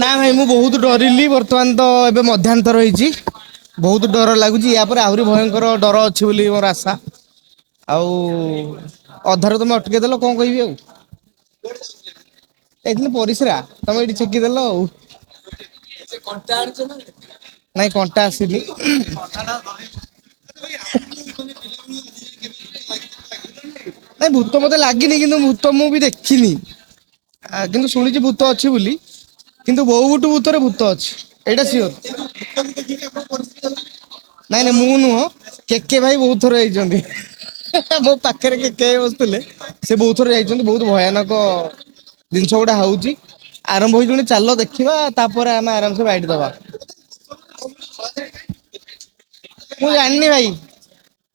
ନା ଭାଇ ମୁଁ ବହୁତ ଡରିଲି। ବର୍ତ୍ତମାନ ତ ଏବେ ମଧ୍ୟାନ୍ତର ହେଇଛି, ବହୁତ ଡର ଲାଗୁଛି। ୟା ପରେ ଆହୁରି ଭୟଙ୍କର ଡର ଅଛି ବୋଲି ମୋର ଆଶା। ଆଉ ଅଧାରୁ ତମେ ଅଟକେଇ ଦେଲ, କଣ କହିବି ଆଉ। ଯାଇଥିଲି ପରିସ୍ରା, ତମେ ଏଇଠି ଛେକିଦେଲ ଆଉ। ନାଇଁ କଣ୍ଟା ଆସିନି। ନାଇଁ ଭୂତ ମତେ ଲାଗିନି, କିନ୍ତୁ ଭୂତ ମୁଁ ବି ଦେଖିନି। କିନ୍ତୁ ଶୁଣିଛି ଭୂତ ଅଛି ବୋଲି, କିନ୍ତୁ ବୋଉ ଭୂତରେ ଭୂତ ଅଛି ଏଇଟା ସିଓର। ନାଇଁ ନାଇଁ ମୁଁ ନୁହଁ, କେକେ ଭାଇ ବହୁତ ଥର ଯାଇଛନ୍ତି। ମୋ ପାଖରେ କେକେ ଭାଇ ବସିଥିଲେ, ସେ ବହୁତ ଥର ଯାଇଛନ୍ତି। ବହୁତ ଭୟାନକ ଜିନିଷ ଗୁଡା ହଉଛି। ଆରମ୍ଭ ହେଇଛିଣି, ଚାଲ ଦେଖିବା ତାପରେ ଆମେ ଆରାମସେ ବାଇଟ ଦବା। ମୁଁ ଜାଣିନି ଭାଇ।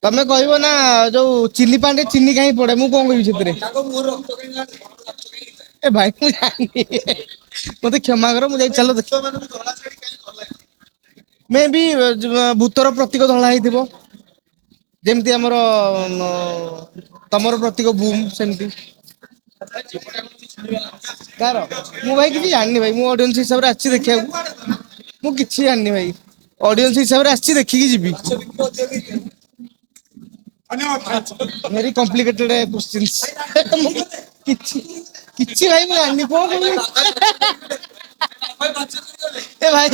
ତମେ କହିବ ନା ଯୋଉ ଚିଲି ପାଣିରେ ଚିନି କାହିଁ ପଡେ, ମୁଁ କଣ କହିବି ସେଥିରେ। ଏ ଭାଇ ମୁଁ ଜାଣିନି, ମତେ କ୍ଷମା କର। ମୁଁ ଯାଇ ଚାଲ ଦେଖିବା। ମେ ବି ଭୂତର ପ୍ରତୀକ ଧଳା ହେଇଥିବ। ଯେମିତି ଆମର ତମର ପ୍ରତୀକ ବୁମ୍ ସେମିତି। କାର ମୁଁ ଭାଇ କିଛି ଜାଣିନି ଭାଇ। ମୁଁ ଅଡିଏନ୍ସ ହିସାବରେ ଆସିଛି ଦେଖିବାକୁ। ମୁଁ କିଛି ଜାଣିନି ଭାଇ। ଅଡିଏନ୍ସ ହିସାବରେ ଆସିଛି, ଦେଖିକି ଯିବି। Very complicated questions. କିଛି କିଛି ଭାଇ ମୁଁ ଜାଣିନି, କଣ କହିବି। ଏ ଭାଇ